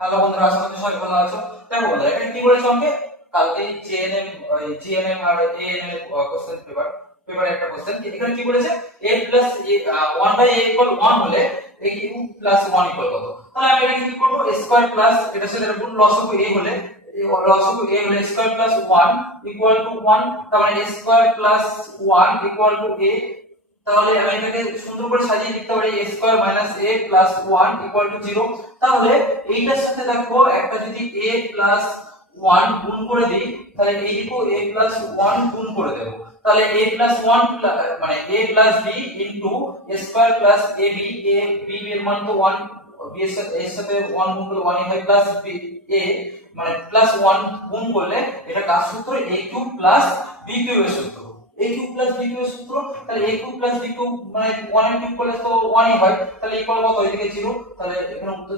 Hello বন্ধুরা, আশা করি সবাই ভালো আছো। দেখো বন্ধুরা, এখানে কি বলেছে আমাকে, কালকে জিএনএম আর এএনএম এর কোশ্চেন পেপারে একটা কোশ্চেন, এখানে কি বলেছে a প্লাস 1/a ইকুয়াল 1 হলে a কিউ প্লাস 1 ইকুয়াল কত। তাহলে আমি এটাকে কি করব, স্কয়ার প্লাস এটার সাথে গুণ লসাগু a হলে স্কয়ার প্লাস 1 ইকুয়াল টু 1, তার মানে a square plus 1 equal to a। তাহলে আমি এটাকে সুন্দর করে সাজিয়ে লিখতে পারি a square minus a plus 1 equal to 0। তাহলে এইটার সাথে দেখো একটা যদি a প্লাস 1 গুণ করে দিই, তাহলে এইদিকেও a প্লাস 1 গুণ করে দেব। তাহলে a প্লাস 1 মানে a plus b into a square plus ab, a b এর মান তো 1, b এর সাথে 1 গুণ করলে 1 হয় প্লাস b a মানে প্লাস 1 গুণ করলে এটা কার সূত্র, a cube plus b cube এর সূত্র। a cube plus b cube এর সূত্র, তাহলে a cube plus b cube মানে 1 এর কিউব করলে তো 1 ই হয়, তাহলে ইকুয়াল কত, এদিকে 0। তাহলে এখানে উত্তর